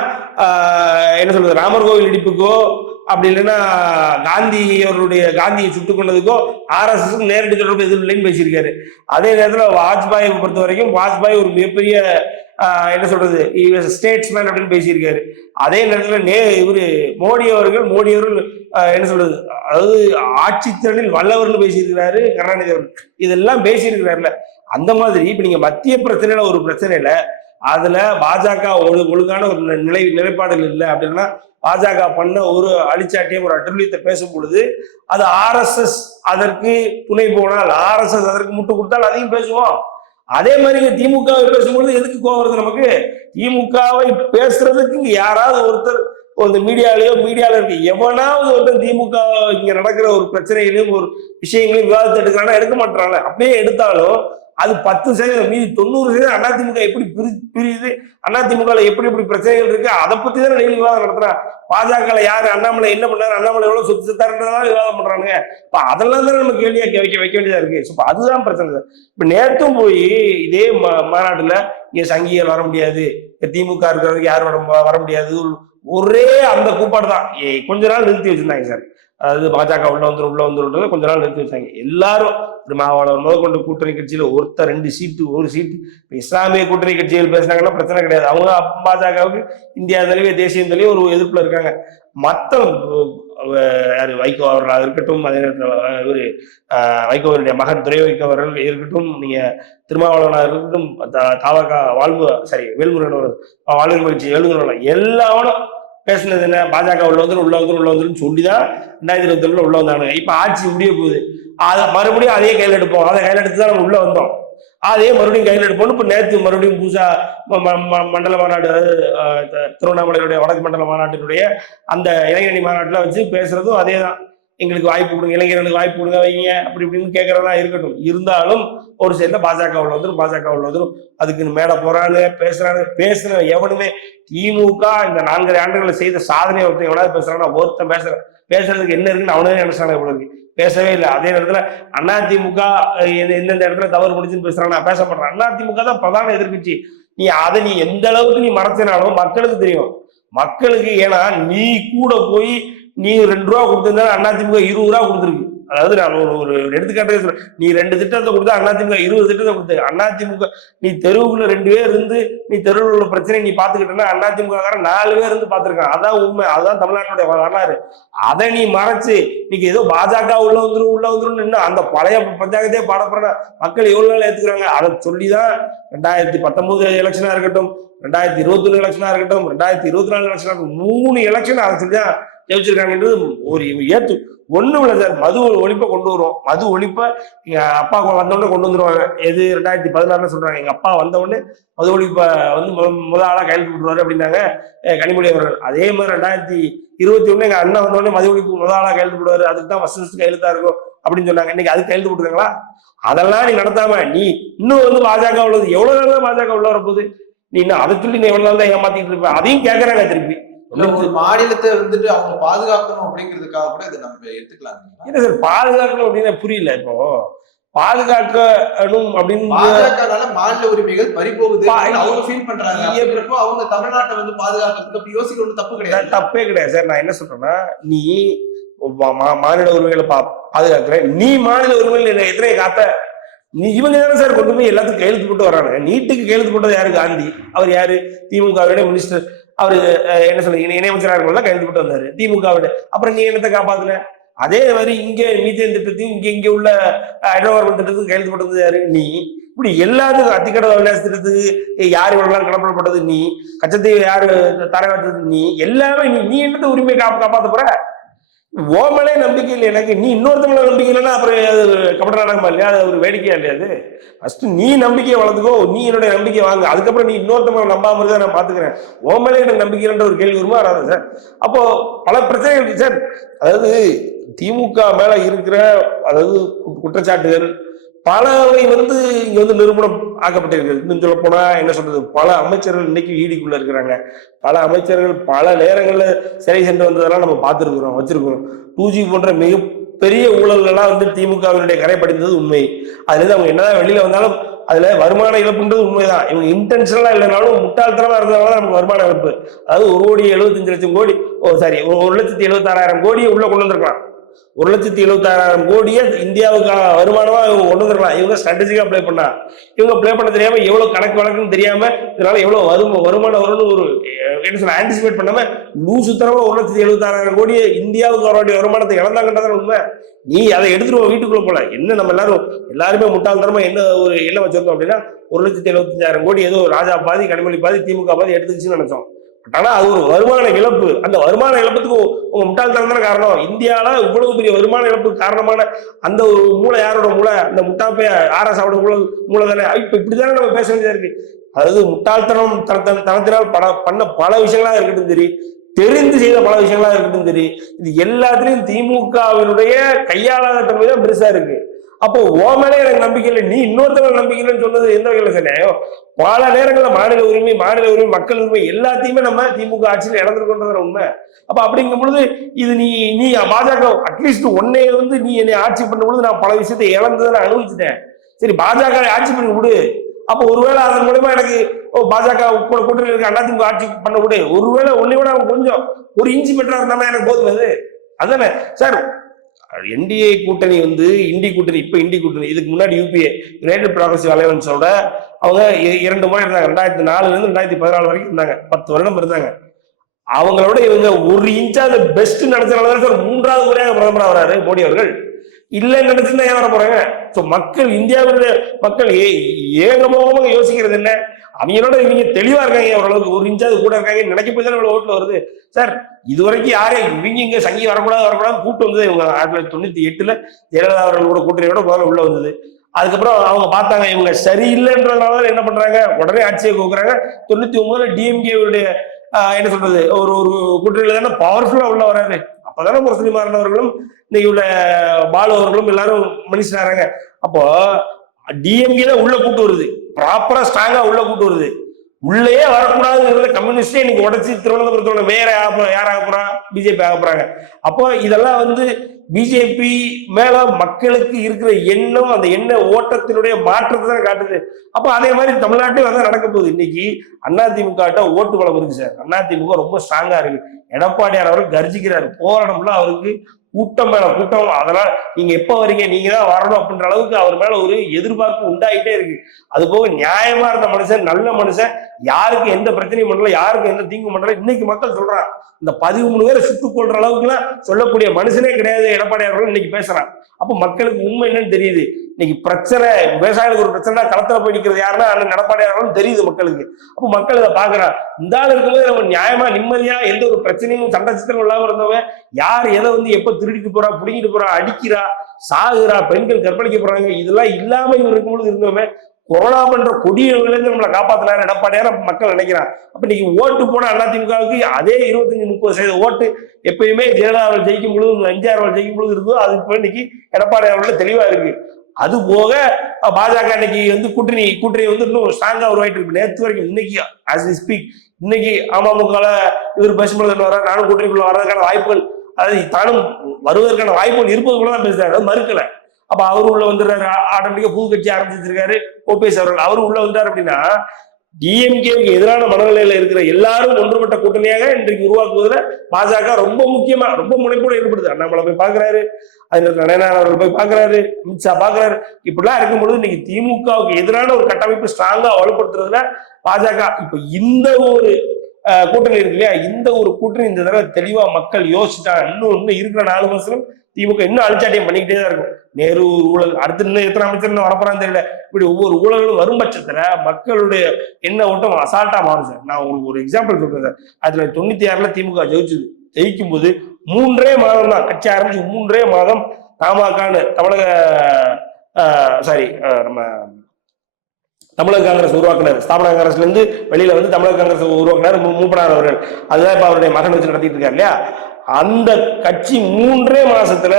என்ன சொல்றது, ராமர் கோவில் இடிப்புக்கோ அப்படி இல்லைன்னா காந்தியை சுட்டுக் கொண்டதுக்கோ RSS நேரடி தொடர்பு எதுவும் இல்லைன்னு பேசியிருக்காரு. அதே நேரத்தில் வாஜ்பாயை பொறுத்த வரைக்கும் வாஜ்பாய் ஒரு மிகப்பெரிய என்ன சொல்றது ஸ்டேட்ஸ்மேன் அப்படின்னு பேசியிருக்காரு. அதே நேரத்தில் இவரு மோடி அவர்கள் என்ன சொல்றது, அதாவது ஆட்சித்திறனில் வல்லவர்னு பேசியிருக்கிறாரு கருணாநிதி அவர்கள். இதெல்லாம் பேசியிருக்கிறாருல. அந்த மாதிரி இப்ப நீங்க மத்திய பிரச்சனையில ஒரு பிரச்சனையில அதுல பாஜக ஒழுங்கான ஒரு நிலைப்பாடுகள் இல்லை அப்படின்னா, பாஜக பண்ண ஒரு அழிச்சாட்டியம் ஒரு அட்டுழியத்தை பேசும் பொழுது அது RSS அதற்கு துணை போனால், RSS அதற்கு முட்டு கொடுத்தால் அதையும் பேசுவோம். அதே மாதிரி திமுகவை பேசும்பொழுது எதுக்கு கோவம் வருது நமக்கு? திமுகவை பேசுறதுக்கு யாராவது ஒருத்தர் ஒரு மீடியால இருக்கு, எவனாவது ஒருத்தர் திமுக இங்க நடக்கிற ஒரு பிரச்சனைகளையும் ஒரு விஷயங்களையும் விவாதத்தை எடுக்கிறானா? எடுக்க மாட்டாங்க. அப்படியே எடுத்தாலும் அது 10% மீதி 90% அதிமுக எப்படி பிரியுது, அதிமுக எப்படி பிரச்சனைகள் இருக்கு, அதை பத்தி தானே டெய்லி விவாதம் நடத்துறான். பாஜக யாரு, அண்ணாமலை என்ன பண்ணாரு, அண்ணாமலை எவ்வளவு சொத்து செத்தாருன்றதான் விவாதம் பண்றாங்க. இப்ப அதெல்லாம் தானே நம்ம கேள்வியா வைக்க வேண்டியதா இருக்கு. அதுதான் பிரச்சனை. இப்ப நேற்றும் போய் இதே மாநாட்டுல இங்க சங்கிகள் வர முடியாது, திமுக இருக்கிறவங்க யாரும் வர முடியாது, ஒரே அந்த கூப்பாடு தான் கொஞ்ச நாள் நிறுத்தி வச்சிருந்தாங்க சார். அதாவது பாஜக உள்ள வந்துடும் கொஞ்ச நாள் நிறுத்தி வச்சாங்க. எல்லாரும் திருமாவளவன் முதற்கொண்டு கூட்டணி கட்சியில ஒருத்தர் 2 சீட்டு 1 சீட்டு இஸ்லாமிய கூட்டணி கட்சிகள் பேசினாங்கன்னா பிரச்சனை கிடையாது. அவங்க பாஜகவுக்கு இந்தியா தலைவிய தேசிய தலைவிய ஒரு எதிர்ப்புல இருக்காங்க. மற்ற வைகோ அவர்களாக இருக்கட்டும், அதே நேரத்தில் இவரு வைகோவருடைய மகன் துரை வைகோ அவர்கள் இருக்கட்டும், நீங்க திருமாவளவனாக இருக்கட்டும், தாவக வேல்முருகன் வாழ்வு மகிழ்ச்சி எல்லாரும் பேசுனது என்ன? பாஜக உள்ள வந்துடும் சொல்லிதான் 2027 உள்ள வந்தானுங்க. இப்ப ஆட்சி முடிய போகுது, அதை மறுபடியும் அதே கையில் எடுப்போம், அதை கையில் எடுத்து தான் நம்ம உள்ள வந்தோம், அதே மறுபடியும் கையில் எடுப்போம். இப்ப நேற்று மறுபடியும் பூசா மண்டல மாநாடு, திருவண்ணாமலையுடைய வடக்கு மண்டல மாநாட்டினுடைய அந்த இளைஞரணி மாநாட்டுல வச்சு பேசுறதும் அதே தான். எங்களுக்கு வாய்ப்பு கொடுங்க, இளைஞர்களுக்கு வாய்ப்பு கொடுங்க வைங்க அப்படி இப்படின்னு கேட்கறதா இருக்கட்டும். இருந்தாலும் ஒரு சைட்ல பாஜக உள்ள வந்துடும், அதுக்கு மேடை போறாங்க, பேசுற எவனுமே திமுக இந்த 4.5 ஆண்டுகளை செய்த சாதனை ஒருத்தன் எவனாவது பேசுறாங்கன்னா, ஒருத்தன் பேசுறதுக்கு என்ன இருக்குன்னு அவனே நினைச்சாங்க இவ்வளவு இருக்கு, பேசவே இல்லை. அதே நேரத்துல அதிமுக எந்தெந்த இடத்துல தவறு முடிச்சுன்னு பேசுறாங்கன்னா பேச மாட்டான். அதிமுக தான் பிரதான எதிர்கட்சி. நீ எந்த அளவுக்கு நீ மறைச்சினாலும் மக்களுக்கு தெரியும். மக்களுக்கு ஏன்னா நீ கூட போய் நீ 2 ரூபா கொடுத்திருந்தா அதிமுக 20 ரூபா கொடுத்துருக்கு. அதாவது நான் ஒரு எடுத்துக்காட்டே சொல்றேன். நீ 2 திட்டத்தை கொடுத்தா அதிமுக 20 திட்டத்தை கொடுத்து, அதிமுக நீ தெருவுக்குள்ள 2 பேர் இருந்து நீ தெருவில் உள்ள பிரச்சனை நீ பாத்துக்கிட்டா அதிமுக 4 பேர் இருந்து பாத்துருக்கான். அதான் உண்மை, அதுதான் தமிழ்நாட்டுடைய வரலாறு. அதை நீ மறைச்சு நீங்க ஏதோ பாஜக உள்ள வந்துரும் அந்த பழைய பஞ்சாயத்தே பாடப்படுற மக்கள் எவ்வளவு நாள் ஏத்துக்கிறாங்க. அதை சொல்லிதான் 2019 எலெக்ஷனா இருக்கட்டும், 2021 எலெக்ஷனா இருக்கட்டும், 2024 எலெக்ஷனா இருக்கட்டும், 3 எலெக்ஷன் அதை சொல்லிதான் ஜெயிச்சிருக்காங்கன்றது ஒரு ஏத்து ஒண்ணும் இல்லை சார். மது ஒழிப்பை கொண்டு வருவோம். மது ஒழிப்பை எங்க அப்பா வந்தவொடனே கொண்டு வந்துருவாங்க. எது 2016 சொல்றாங்க. எங்க அப்பா வந்தவொடனே மது ஒழிப்பை வந்து முதல் ஆளா கையெழுத்து போட்டுருவாரு அப்படின்னாங்க கனிமொழி அவர்கள். அதே மாதிரி 2021 எங்க அண்ணன் வந்தவொடனே மது ஒழிப்பு முதல் ஆளா கையெழுத்து போடுவாரு. அதுக்கு தான் ஃபர்ஸ்ட் கையெழுத்தா இருக்கும் அப்படின்னு சொன்னாங்க. இன்னைக்கு அதுக்கு கையெழுத்து போட்டுருக்காங்களா? அதெல்லாம் நீ நடத்தாம நீ இன்னும் வந்து பாஜக உள்ளது எவ்வளவு நாள் தான் பாஜக உள்ள வரப்போகுது? நீ இன்னும் அதை சொல்லி நீ எவ்வளவு நாள் தான் ஏமாத்திட்டு இருப்ப? அதையும் கேட்கறாங்க திருப்பி. ஒரு மாநிலத்தை வந்துட்டு அவங்க பாதுகாக்கணும் அப்படிங்கிறதுக்காக கூட இதை நம்ம எடுத்துக்கலாம். இல்ல சார், பாதுகாக்கணும் அப்படின்னு புரியல. இப்போ பாதுகாக்கணும் அப்படின்னு பாஜகனால மாநில உரிமைகள் பறிபோகுது அவங்க ஃபீல் பண்றாங்க. அப்படின்றப்போ அவங்க தமிழ்நாட்டை வந்து பாதுகாக்கிறதுக்கு அப்படி யோசிக்க ஒன்றும் தப்பு கிடையாது. தப்பே கிடையாது சார். நான் என்ன சொல்றேன்னா, நீ மாநில உரிமைகளை பாதுகாக்கிற, நீ மாநில உரிமைகள் எத்தனை காத்த நீ இவங்க தானே சார் கொண்டு போய் எல்லாத்துக்கும் கையெழுத்து போட்டு வர்றாங்க. நீட்டுக்கு கையெழுத்து போட்டது யாரு? காந்தி. அவர் யாரு? திமுகவிட மினிஸ்டர். அவரு என்ன சொல்றீங்க, இணையமைச்சராக இருக்கும் கையெழுத்து போட்டு வந்தாரு திமுகவிட. அப்புறம் நீ என்னத்தை காப்பாத்துன? அதே மாதிரி இங்க மீத்தேன் திட்டத்தையும் இங்க உள்ள ஹைட்ரோகார்பன் திட்டத்துக்கு கையெழுத்து போட்டு வந்தது யாரு? நீ. இப்படி எல்லாத்துக்கும் அத்திக்கடை விளையாட்டு திட்டத்துக்கு யாரு இவ்வளவு கடப்படப்பட்டது? நீ. கச்சத்தீவு யாரு தரவாட்டது? நீ. எல்லாமே நீ என்னத்த உரிமையை காப்பாத்த போற? ஓமலே நம்பிக்கை இல்லை எனக்கு. நீ இன்னொருத்தவங்கள நம்பிக்கை இல்லைன்னா அப்புறம் அது கபட நாடகமா இல்லையா? அது ஒரு வேடிக்கையா இல்லையா? அது ஃபர்ஸ்ட் நீ நம்பிக்கையை வளர்த்துக்கோ. நீ என்னுடைய நம்பிக்கை வாங்க. அதுக்கப்புறம் நீ இன்னொருத்தவங்களை நம்பாம இருந்தா நான் பாத்துக்கிறேன். ஓமலே எனக்கு நம்பிக்கை இல்லைன்ற ஒரு கேள்வி வருமா? வராது சார். அப்போ பல பிரச்சனைகள் சார். அதாவது திமுக மேல இருக்கிற அதாவது குற்றச்சாட்டுகள் பலவை வந்து இங்க வந்து நிரூபணம் ஆக்கப்பட்டிருக்கு. இன்னும் சொல்ல போனா என்ன சொல்றது, பல அமைச்சர்கள் இன்னைக்கு ஈடிக்குள்ள இருக்கிறாங்க. பல அமைச்சர்கள் பல நேரங்கள்ல சிறை சென்று வந்ததெல்லாம் நம்ம பார்த்துருக்கிறோம், வச்சிருக்கிறோம். 2G போன்ற மிகப்பெரிய ஊழல்கள்லாம் வந்து திமுகவினுடைய கரை படிந்தது உண்மை. அதுல இருந்து அவங்க என்னதான் வெளியில வந்தாலும் அதுல வருமான இழப்புன்றது உண்மைதான். இவங்க இன்டென்ஷனலா இல்லைனாலும் முட்டாள்தனமா இருந்ததுனால நமக்கு வருமான இழப்பு. அதாவது 1,75,00,000 கோடி 1,76,000 கோடியை உள்ள கொண்டு வந்திருக்கலாம். 1,76,000 கோடியை இந்தியாவுக்கு வருமானமா இவங்க கொண்டு வந்துருக்கலாம். இவங்க ஸ்ட்ராட்டஜிக்கா பிளே பண்ணா, இவங்க பிளே பண்ண தெரியாம எவ்வளவு கணக்கு வழக்குன்னு தெரியாம இதனால எவ்வளவு வருமானம் வரும்னு ஒரு என்ன சொல்ல ஆன்டிசிபேட் பண்ணாம லூசுத்தனமா 1,76,000 கோடியை இந்தியாவுக்கு வர வேண்டிய வருமானத்தை இழந்தாங்கன்றதான் உண்மை. நீ அதை எடுத்துருவோம் வீட்டுக்குள்ள போல. என்ன நம்ம எல்லாருமே முட்டாள்தனமா என்ன ஒரு என்ன வச்சிருந்தோம் அப்படின்னா 1,75,000 கோடி ஏதோ ராஜா பாதி கனிமொழி பாதி திமுக பாதி எடுத்துச்சுன்னு நினைச்சோம். ஆனா அது ஒரு வருமான இழப்பு. அந்த வருமான இழப்புக்கு உங்க முட்டாள்தனம் தானே காரணம். இந்தியாவில இவ்வளவு பெரிய வருமான இழப்புக்கு காரணமான அந்த ஒரு மூளை யாரோட மூளை? அந்த முட்டாப்பைய ஆர்எஸ் மூளை தானே. இப்ப இப்படிதானே நம்ம பேச வேண்டியதா இருக்கு. அதாவது முட்டாள்தனம் தனத்தினால் பண்ண பல விஷயங்களா இருக்கட்டும் சரி, தெரிந்து செய்த பல விஷயங்களா இருக்கட்டும் சரி, இது எல்லாத்திலையும் திமுகவினுடைய கையாளாத தன்மை தான் பெருசா இருக்கு. அப்போ ஓமலே எனக்கு நம்பிக்கை இல்லை, நீ இன்னொருத்தவங்க நம்பிக்கை இல்லைன்னு சொன்னது எந்த வகையில சொன்னாயோ? பல நேரங்களில் மாநில உரிமை மக்கள் உரிமை எல்லாத்தையுமே நம்ம திமுக ஆட்சியில் இழந்திருக்கோன்றத உண்மை. அப்ப அப்படிங்கும் பொழுது இது நீ பாஜக அட்லீஸ்ட் ஒன்னே வந்து நீ என்னை ஆட்சி பண்ணும் பொழுது நான் பல விஷயத்தை இழந்ததை நான் அனுபவிச்சுட்டேன். சரி, பாஜக ஆட்சி பண்ணி விடு. அப்போ ஒருவேளை அதன் மூலமா எனக்கு பாஜக கூட்டணி இருக்க அதிமுக ஆட்சி பண்ண விடு. ஒருவேளை ஒன்னை விட அவங்க கொஞ்சம் ஒரு இன்ச்சு பெட்டரா இருந்தா எனக்கு போதும். அது அதானே சார். என்டிஏ கூட்டணி வந்து இண்டி கூட்டணி, இப்ப இண்டி கூட்டணி, இதுக்கு முன்னாடி யூபிஏ யுனைடெட் ப்ராக்ரசிவ் அலையன்ஸோட அவங்க 2 முறை இருந்தாங்க. 2004 இருந்து 2014 வரைக்கும் இருந்தாங்க. 10 வருடம் இருந்தாங்க. அவங்களோட இவங்க ஒரு இன்ச்சா பெஸ்ட் நினைச்சனாலதான் சார் 3வது முறையாக பிரதமரா வராரு மோடி அவர்கள். இல்லைன்னு நினைச்சுதான் ஏன் வர போறாங்க? மக்கள் இந்தியாவுடைய மக்கள் ஏகமோகமாக யோசிக்கிறது என்ன? அவங்களோட இவங்க தெளிவா இருக்காங்க. ஓரளவுக்கு ஒரு இன்ச்சாவது கூட இருக்காங்க. நினைக்க போய் தானே ஓட்டுல வருது சார். இதுவரைக்கும் யாரே இவங்க இங்க சங்கி வரக்கூடாது கூட்டு வந்தது இவங்க 1998 ஜெயலலிதா அவர்களோட கூட்டணியோட முதல்ல உள்ள வந்தது. அதுக்கப்புறம் அவங்க பார்த்தாங்க இவங்க சரியில்லைன்றதுனால என்ன பண்றாங்க, உடனே ஆட்சியை கோக்குறாங்க. 99 டிஎம்கேவுடைய என்ன சொல்றது ஒரு கூட்டணியில தானே பவர்ஃபுல்லா உள்ள வராது. அப்பதானே முரசொலி மாறனவர்களும் இன்னைக்கு உள்ள பாலு அவர்களும் எல்லாரும் மினிஸ்டர் ஆறாங்க. அப்போ டிஎம்கே தான் உள்ள கூட்டு வருது, ப்ராப்பரா ஸ்ட்ராங்கா உள்ள கூட்டு வருது. உள்ளே வரக்கூடாதுங்கிறத கம்யூனிஸ்டே இன்னைக்கு உடச்சி திருவனந்தபுரத்தோட மேயர் யார் ஆக போறா? பிஜேபி ஆக போறாங்க. அப்போ இதெல்லாம் வந்து பிஜேபி மேல மக்களுக்கு இருக்கிற எண்ணம், அந்த எண்ண ஓட்டத்தினுடைய மாற்றத்தை தான் காட்டுது. அப்போ அதே மாதிரி தமிழ்நாட்டிலே வந்து நடக்க போகுது. இன்னைக்கு அதிமுக ஓட்டு பலம் இருக்கு சார். அதிமுக ரொம்ப ஸ்ட்ராங்கா இருக்கு. எடப்பாடியார் அவர்கள் கர்ஜிக்கிறாரு. போராடம்ல அவருக்கு கூட்டம் மேல கூட்டம். அதெல்லாம் நீங்க எப்ப வரீங்க, நீங்க தான் வரணும் அப்படின்ற அளவுக்கு அவர் மேல ஒரு எதிர்பார்ப்பு உண்டாயிட்டே இருக்கு. அது போக நியாயமா இருந்த மனுஷன், நல்ல மனுஷன், யாருக்கு எந்த பிரச்சனையும் பண்ணல, யாருக்கு எந்த தீங்கும் பண்ணல. இன்னைக்கு மக்கள் சொல்றான், இந்த 13 பேரை சுட்டுக் கொள்ற அளவுக்கு எல்லாம் சொல்லக்கூடிய மனுஷனே கிடையாது எடப்பாடி அவர்கள் இன்னைக்கு பேசுறான். அப்ப மக்களுக்கு உண்மை என்னன்னு தெரியுது. இன்னைக்கு பிரச்சனை, விவசாயிகளுக்கு ஒரு பிரச்சனை களத்துல போய் நிக்கிறது யாருன்னா அண்ணன் எடப்பாடி அவர்களும் தெரியுது மக்களுக்கு. அப்ப மக்கள் இதை பாக்குறான். இந்த ஆள் இருக்கும்போது நம்ம நியாயமா நிம்மதியா எந்த ஒரு பிரச்சனையும் சண்டை சித்திரம் இல்லாம இருந்தவன், யார் எதை எப்ப திருடிட்டு போறா, புடிங்கிட்டு போறா, அடிக்கிறா, சாகுறா, பெண்கள் கற்பழிக்க போறாங்க, இதெல்லாம் இல்லாம இவர் இருக்கும்போது இருந்தவன் கொரோனா பண்ற கொடியிலிருந்து நம்மளை காப்பாத்தினாரு எடப்பாடியார் மக்கள் நினைக்கிறான். அப்ப இன்னைக்கு ஓட்டு போன அதிமுகவுக்கு அதே 25-30% ஓட்டு எப்பயுமே ஜெயலலிதா அவர்கள் ஜெயிக்கும் பொழுது, 5 அவர்கள் ஜெயிக்கும் பொழுது இருந்தோ அது இப்ப இன்னைக்கு எடப்பாடி அவர்கள் தெளிவா இருக்கு. அது போக பாஜக இன்னைக்கு கூட்டணி இன்னும் ஸ்ட்ராங்கா உருவாயிட்டு இருக்கு. நேற்று வரைக்கும் இன்னைக்கு ஆஸ் வி ஸ்பீக் இன்னைக்கு அமமுக இவர் பேசும்போது வர நானும் கூட்டணிக்குள்ள வர்றதுக்கான வாய்ப்புகள், அதாவது தானும் வருவதற்கான வாய்ப்புகள் இருப்பது கூட தான் பேசுறாரு, அது மறுக்கல. அப்ப அவரு உள்ள வந்துடுறாரு, ஆட்டோமேட்டிக்கா புது கட்சி ஆரம்பிச்சிருக்காரு ஓபிஎஸ் அவர்கள். அவரு உள்ள வந்துட்டாரு அப்படின்னா டிஎம்கேவுக்கு எதிரான மனநிலையில இருக்கிற எல்லாரும் ஒன்றுபட்ட கூட்டணியாக இன்றைக்கு உருவாக்குவதில் பாஜக ரொம்ப முக்கியமா ரொம்ப முனைப்போடு ஈடுபடுது. அண்ணாமலை போய் பாக்குறாரு, நயனார் அவர்கள் போய் பாக்குறாரு, அமித்ஷா பாக்குறாரு. இப்படிலாம் இருக்கும் பொழுது இன்னைக்கு திமுகவுக்கு எதிரான ஒரு கட்டமைப்பு ஸ்ட்ராங்கா வலுப்படுத்துறதுல பாஜக இப்ப இந்த ஒரு கூட்டணி இருக்கு இல்லையா, இந்த ஒரு கூட்டணி இந்த தடவை தெளிவா மக்கள் யோசிச்சுட்டாங்க. இன்னும் இருக்கிற 4 வருஷம் திமுக இன்னும் அழிச்சாட்டியம் பண்ணிக்கிட்டே தான் இருக்கும். நேரு ஊழல், அடுத்து இன்னும் எத்தனை அமைச்சர் வரப்போறான்னு தெரியல. இப்படி ஒவ்வொரு ஊழல்களும் வரும் பட்சத்துல மக்களுடைய எண்ண ஓட்டம் அசால்ட்டா மாறும் சார். நான் உங்களுக்கு ஒரு எக்ஸாம்பிள் சொல்றேன் சார். 1996 திமுக ஜெயிக்கும் போது 3 மாதம் தான் கட்சி ஆரம்பிச்சு 3 மாதம் தமாகான்னு தமிழக காங்கிரஸ் உருவாக்கினார். ஸ்தாபன காங்கிரஸ்ல இருந்து வெளியில தமிழக காங்கிரஸ் உருவாக்கினார் மூப்பனார் அவர்கள். அதுதான் இப்ப அவருடைய மகன் வச்சு நடத்திட்டு இருக்காரு இல்லையா. அந்த கட்சி 3 மாசத்துல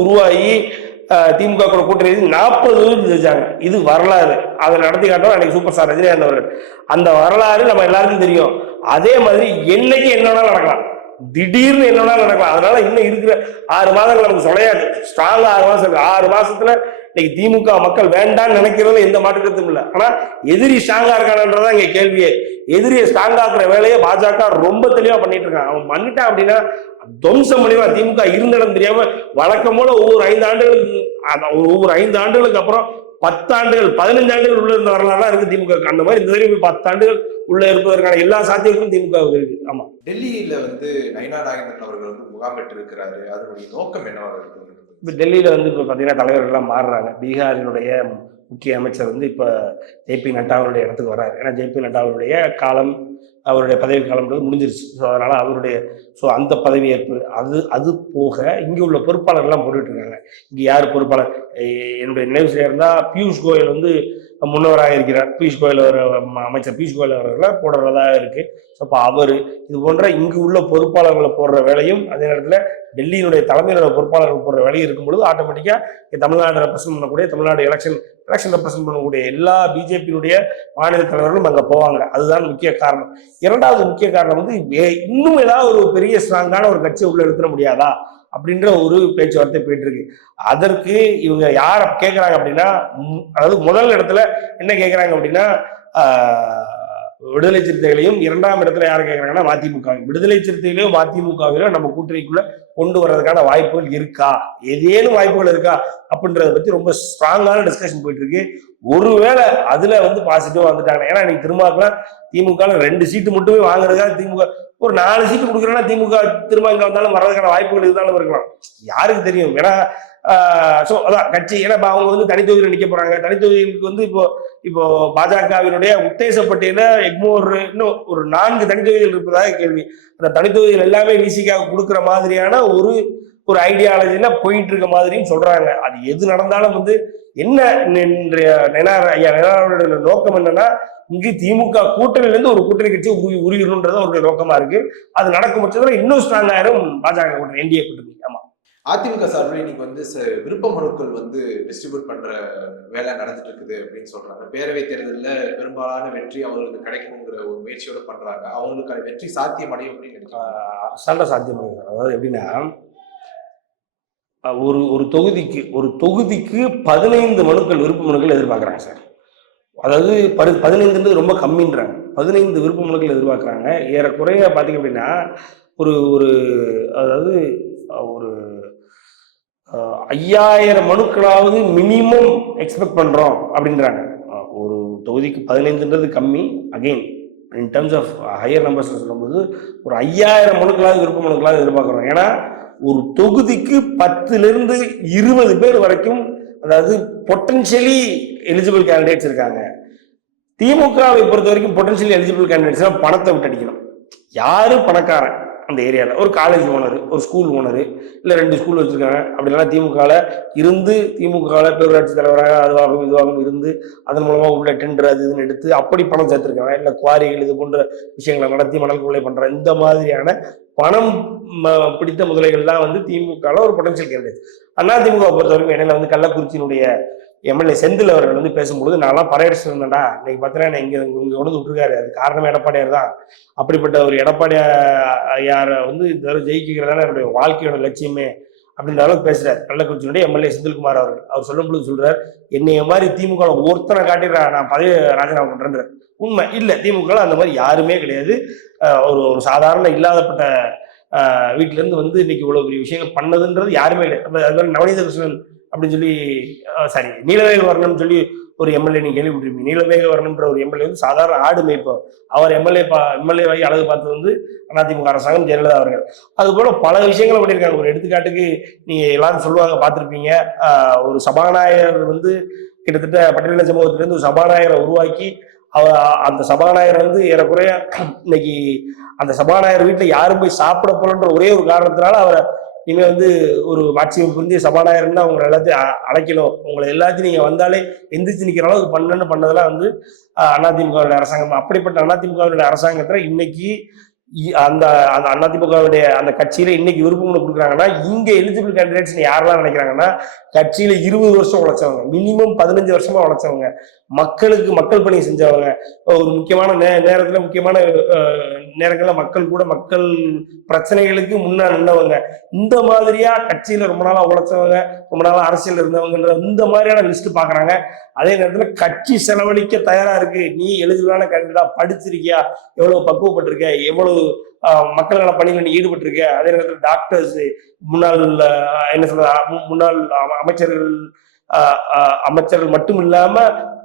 உருவாகி திமுக கூட கூட்டணி 40 ஜெயிச்சாங்க. இது வரலாறு. அதை நடத்தி காட்டுவோம் அன்னைக்கு சூப்பர் ஸ்டார் ரஜினிகாந்த் அவர்கள். அந்த வரலாறு நம்ம எல்லாருக்கும் தெரியும். அதே மாதிரி என்னைக்கு என்னன்னா நடக்கலாம், திடீர்னு என்னன்னா நடக்கலாம். அதனால இன்னும் இருக்கிற 6 மாதங்கள் நமக்கு சொல்லையாது. ஸ்ட்ராங்கா 6 மாசம் இருக்கு. 6 மாசத்துல இன்னைக்கு திமுக மக்கள் வேண்டான்னு நினைக்கிறதுல எந்த மாற்றுக்கருத்தும் இல்லை. ஆனா எதிரி ஸ்ட்ராங்கா இருக்கானன்றதான் இங்க கேள்வியே. எதிரியை ஸ்ட்ராங்கா இருக்கிற வேலையை பாஜக ரொம்ப தெளிவா பண்ணிட்டு இருக்கான். அவன் பண்ணிட்டான் அப்படின்னா துவம்சம் பண்ணிடுவான். திமுக இருந்த இடம் தெரியாம வழக்கம் போல ஒவ்வொரு 5 ஆண்டுகளுக்கு அப்புறம் 10 ஆண்டுகள் 15 ஆண்டுகள் உள்ள இருந்த வரலாறு இருக்கு திமுக. அந்த மாதிரி இந்த தடவை 10 ஆண்டுகள் உள்ள இருப்பதற்கான எல்லா சாத்தியங்களும் திமுக இருக்கு. ஆமா, டெல்லியில நயினா நாகேந்திரன் அவர்கள் முகாம் பெற்று இருக்கிறாரு. அதனுடைய நோக்கம் என்னவாக இருக்கு? இப்ப டெல்லியில இப்ப பாத்தீங்கன்னா தலைவர்கள்லாம் மாறுறாங்க. பீகாரினுடைய முக்கிய அமைச்சர் இப்ப ஜே.பி. நட்டா அவருடைய இடத்துக்கு வர்றாரு. ஏன்னா ஜே.பி. நட்டா அவருடைய காலம், அவருடைய பதவி காலம்ன்றது முடிஞ்சிருச்சு. ஸோ அதனால அவருடைய அந்த பதவியேற்பு அது போக இங்க உள்ள பொறுப்பாளர்கள்லாம் போட்டுட்டு இருக்காங்க. இங்க யார் பொறுப்பாளர், என்னுடைய நினைவு சரியா இருந்தா பியூஷ் கோயல் முன்னவராக இருக்கிறார். பியூஷ் கோயல் அமைச்சர் பியூஷ் கோயல் அவர்களை போடுறதா இருக்கு. ஸோ அப்போ அவர் இது போன்ற இங்கு உள்ள பொறுப்பாளர்களை போடுற வேலையும், அதே நேரத்தில் டெல்லியினுடைய தலைமையில பொறுப்பாளர்கள் போடுற வேலையும் இருக்கும் பொழுது ஆட்டோமேட்டிக்கா தமிழ்நாடு ரெப்ரசென்ட் பண்ணக்கூடிய, தமிழ்நாடு எலெக்ஷன் ரெப்ரசென்ட் பண்ணக்கூடிய எல்லா பிஜேபியினுடைய மாநில தலைவர்களும் அங்க போவாங்க. அதுதான் முக்கிய காரணம். 2வது முக்கிய காரணம் இன்னும் ஏதாவது ஒரு பெரிய ஸ்ட்ராங்கான ஒரு கட்சியை உள்ள எடுத்துட முடியாதா அப்படின்ற ஒரு பேச்சுவார்த்தை போயிட்டு இருக்கு. அதற்கு இவங்க யார கேட்கறாங்க அப்படின்னா, அதாவது முதல் இடத்துல என்ன கேட்கறாங்க அப்படின்னா விடுதலை சிறுத்தைகளையும், 2ஆம் இடத்துல யாரை கேட்கறாங்கன்னா மதிமுக. விடுதலை சிறுத்தைகளையும் மதிமுகவிலும் நம்ம கூட்டணிக்குள்ள கொண்டு வர்றதுக்கான வாய்ப்புகள் இருக்கா, ஏதேனும் வாய்ப்புகள் இருக்கா அப்படின்றத பத்தி ரொம்ப ஸ்ட்ராங்கான டிஸ்கஷன் போயிட்டு இருக்கு. ஒருவேளை அதுல பாசிட்டிவா வந்துட்டாங்க. ஏன்னா இன்னைக்கு திருமாக்கெல்லாம் திமுக 2 சீட்டு மட்டுமே வாங்குறதுக்காக திமுக ஒரு 4 சீட்டு கொடுக்குறோன்னா திமுக திரும்ப இங்க வந்தாலும் வர்றதுக்கான வாய்ப்புகள் இருந்தாலும் இருக்கலாம், யாருக்கு தெரியும். ஏன்னா அதான் கட்சி, ஏன்னா அவங்க தனித்தொகுதியில் நிக்க போறாங்க. தனித்தொகுதிகளுக்கு இப்போ பாஜகவினுடைய உத்தேச பட்டியல எக்மோர் இன்னும் ஒரு 4 தனித்தொகுதிகள் இருப்பதாக கேள்வி. அந்த தனித்தொகுதிகள் எல்லாமே விசிக்காக கொடுக்குற மாதிரியான ஒரு ஐடியாலஜில போயிட்டு இருக்க மாதிரியும் சொல்றாங்க. அது எது நடந்தாலும் என்ன நயனாரோட நோக்கம் என்னன்னா, இங்கு திமுக கூட்டணியில இருந்து ஒரு கூட்டணி கட்சி உருவிடணும்ன்றது அவருடைய நோக்கமா இருக்கு. அது நடக்கும் பட்சத்துல இன்னும் ஸ்ட்ராங் ஆயிரும் பாஜக கூட்டணி, என்டிஏ கூட்டணி. ஆமா, அதிமுக சார்பில் இன்னைக்கு விருப்ப மனுக்கள் டிஸ்ட்ரிபியூட் பண்ற வேலை நடந்துட்டு இருக்குது அப்படின்னு சொல்றாங்க. பேரவை தேர்தலில் பெரும்பாலான வெற்றி அவங்களுக்கு கிடைக்கணுங்கிற ஒரு முயற்சியோட பண்றாங்க. அவங்களுக்கு வெற்றி சாத்தியம் அடையும் அப்படின்னு நினைக்கிறாங்க. சாத்தியம். அதாவது எப்படின்னா, ஒரு தொகுதிக்கு 15 மனுக்கள், விருப்ப மனுக்கள் எதிர்பார்க்கறாங்க சார். அதாவது 15 ரொம்ப கம்மின்றாங்க. 15 விருப்ப மனுக்கள் எதிர்பார்க்கறாங்க. ஏறக்குறைய பாத்தீங்க அப்படின்னா ஒரு அதாவது ஒரு 5000 மனுக்களாவது மினிமம் எக்ஸ்பெக்ட் பண்றோம் அப்படின்றாங்க. ஒரு தொகுதிக்கு 15ன்றது கம்மி. Again in terms of higher numbers சொல்லும்போது ஒரு 5000 மனுக்களாவது விருப்ப மனுக்களாவது எதிர்பார்க்கிறோம். ஏன்னா ஒரு தொகுதிக்கு 10லிருந்து 20 பேர் வரைக்கும், அதாவது பொட்டன்ஷியலி எலிஜிபிள் கேண்டிடேட்ஸ் இருக்காங்க. திமுகவை பொறுத்த வரைக்கும் பொட்டன்ஷியலி எலிஜிபிள் கேண்டிடேட்ஸ் பணத்தை விட்டு அடிக்கணும். யாரு பணக்காரன் அந்த ஏரியாவில், ஒரு காலேஜ் ஓனரு, ஒரு ஸ்கூல் ஓனரு, இல்லை 2 ஸ்கூல் வச்சிருக்காங்க, அப்படிலாம் திமுகவில் இருந்து திமுகவில் பேரூராட்சி தலைவராக அதுவாகவும் இதுவாகவும் இருந்து அதன் மூலமாக உள்ள டெண்டர் அது இதுன்னு எடுத்து அப்படி பணம் சேர்த்துருக்காங்க. இல்லை குவாரிகள் இது போன்ற விஷயங்களை நடத்தி மணல் கொள்ளை பண்ற இந்த மாதிரியான பணம் பிடித்த முதலைகள்லாம் வந்து திமுகவில் ஒரு பொட்டன்ஷியல் கேண்டிடேட். அதிமுக பொறுத்த வரைக்கும் இடையில வந்து கள்ளக்குறிச்சியினுடைய எம்எல்ஏ செந்தில் அவர்கள் வந்து பேசும்பொழுது நான்லாம் பறையடிச்சு இருந்தேன்டா, இன்னைக்கு பார்த்தீங்கன்னா இங்கே கொண்டு விட்டுருக்காரு, அது காரணமே எடப்பாடியார் தான். அப்படிப்பட்ட ஒரு எடப்பாடியாரை வந்து இந்த தடவை ஜெயிக்கிறதான என்னுடைய வாழ்க்கையோட லட்சியமே அப்படின்ற அளவுக்கு பேசுறாரு கள்ளக்குறிச்சியினுடைய எம்எல்ஏ செந்தில்குமார் அவர்கள். அவர் சொல்லும் பொழுது சொல்றாரு, என்னைய மாதிரி திமுக ஒருத்தனை காட்டிடுறா நான் பதவி ராஜினாமா பண்றேன். உண்மை இல்லை, திமுக அந்த மாதிரி யாருமே கிடையாது. ஒரு சாதாரண இல்லாதப்பட்ட வீட்டுல இருந்து வந்து இன்னைக்கு இவ்வளவு பெரிய விஷயங்கள் பண்ணதுன்றது யாருமே கிடையாது. அது மாதிரி நவநீத கிருஷ்ணன் அப்படின்னு சொல்லி சாரி நீலவேக வர்ணம் சொல்லி ஒரு எம்எல்ஏ நீங்க கேள்விப்பட்டிருப்பீங்க. நீலவேக வர்ணம்ன்ற ஒரு எம்எல்ஏ வந்து சாதாரண ஆடு மேய்ப்பவர். அவர் எம்எல்ஏ அழகு பார்த்தது வந்து அதிமுக அரசாங்கம், ஜெயலலிதா அவர்கள். அது போல பல விஷயங்களை பண்ணியிருக்காங்க. ஒரு எடுத்துக்காட்டுக்கு நீங்க எல்லாரும் சொல்லுவாங்க, பார்த்துருப்பீங்க, ஒரு சபாநாயகர் வந்து கிட்டத்தட்ட பட்டியலின சமூகத்திலிருந்து ஒரு சபாநாயகரை உருவாக்கி அந்த சபாநாயகர் வந்து ஏறக்குறைய இன்னைக்கு அந்த சபாநாயகர் வீட்டில் யாரும் போய் சாப்பிட போலன்ற ஒரே ஒரு காரணத்தினால அவரை நீங்க வந்து ஒரு ஆட்சி புரிந்திய சபாநாயகர்னா அவங்க எல்லாத்தையும் அழைக்கணும், உங்களை எல்லாத்தையும் நீங்க வந்தாலே எந்திரிச்சு நிக்கிற அளவுக்கு பண்ணதெல்லாம் வந்து அதிமுகவுடைய அரசாங்கம். அப்படிப்பட்ட அதிமுகவுடைய அரசாங்கத்துல இன்னைக்கு அந்த அதிமுகவுடைய அந்த கட்சியில இன்னைக்கு விருப்பம் கொடுக்குறாங்கன்னா, இங்க எலிஜிபிள் கேண்டிடேட்ஸ் யாரெல்லாம் நினைக்கிறாங்கன்னா, கட்சியில 20 வருஷம் உழைச்சவங்க, மினிமம் 15 வருஷமா உழைச்சவங்க, மக்கள் பணி செஞ்சவங்க, ஒரு முக்கியமான நேரத்துல முக்கியமான நேரங்கள்ல மக்கள் பிரச்சனைகளுக்கு முன்னா நின்றவங்க, இந்த மாதிரியா கட்சியில ரொம்ப நாளா உழைச்சவங்க, ரொம்ப நாளா அரசியல் இருந்தவங்கன்ற இந்த மாதிரியான லிஸ்ட் பாக்குறாங்க. அதே நேரத்துல கட்சி செலவழிக்க தயாரா இருக்கு, நீ எலிஜிபிளான கேண்டிடேட்டா, படிச்சிருக்கியா, எவ்வளவு பக்குவப்பட்டிருக்க, எவ்வளவு மக்கள் நல பணிகள் நீ ஈடுபட்டிருக்க, அதே நேரத்தில் டாக்டர்ஸ், முன்னாள் முன்னாள் அமைச்சர்கள் மட்டும் இல்லாம